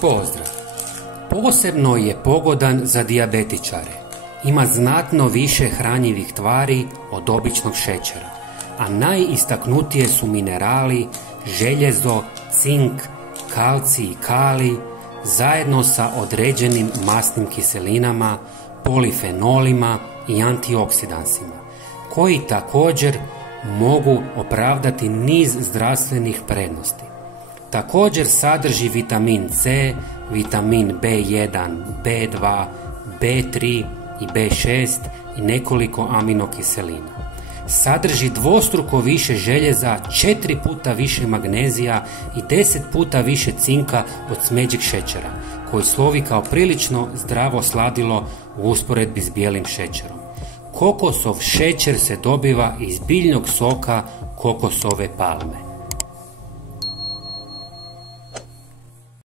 Pozdrav! Posebno je pogodan za dijabetičare. Ima znatno više hranjivih tvari od običnog šećera, a najistaknutije su minerali, željezo, cink, kalcij i kalij, zajedno sa određenim masnim kiselinama, polifenolima i antioksidansima, koji također mogu opravdati niz zdravstvenih prednosti. Također sadrži vitamin C, vitamin B1, B2, B3 i B6 i nekoliko aminokiselina. Sadrži dvostruko više željeza, 4 puta više magnezija i 10 puta više cinka od smeđeg šećera, koji slovi kao prilično zdravo sladilo u usporedbi s bijelim šećerom. Kokosov šećer se dobiva iz biljnog soka kokosove palme.